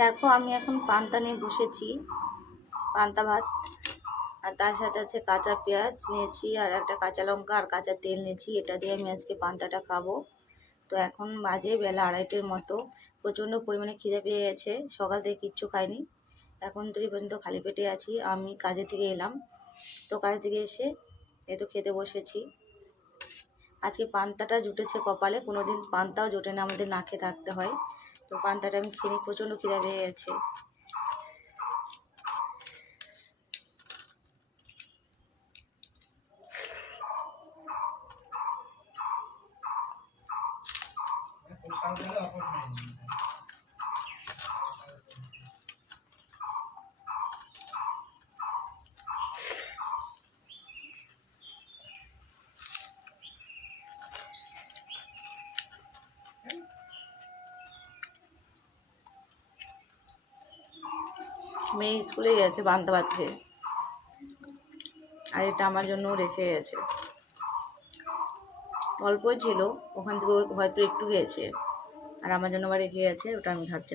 দেখো আমি এখন পান্তা নিয়ে বসেছি, পান্তা ভাত। আর তার সাথে আছে কাঁচা পেঁয়াজ নিয়েছি, আর একটা কাঁচা লঙ্কা আর কাঁচা তেল নিয়েছি। এটা দিয়ে আমি আজকে পান্তাটা খাবো। তো এখন বাজে বেলা 2:30-এর মতো। প্রচণ্ড পরিমাণে খিদে পেয়ে গেছে, সকাল থেকে কিচ্ছু খাইনি, এখন তো এই পর্যন্ত খালি পেটে আছি। আমি কাজে থেকে এলাম, তো কাজে থেকে এসে এই তো খেতে বসেছি। আজকে পান্তাটা জুটেছে কপালে, কোনো দিন পান্তাও জোটে না, আমাদের না খেয়ে থাকতে হয়। তো পান্তাটা আমি খেয়ে প্রচণ্ড খিদে পেয়ে গেছে। মেয়ে স্কুলে গেছে পান্তা ভাত খেয়ে, আর এটা আমার জন্যও রেখে গেছে। অল্পই ছিল, ওখান থেকে হয়তো একটু গেছে, আর আমার জন্য আবার রেখে গেছে, ওটা আমি খাচ্ছি।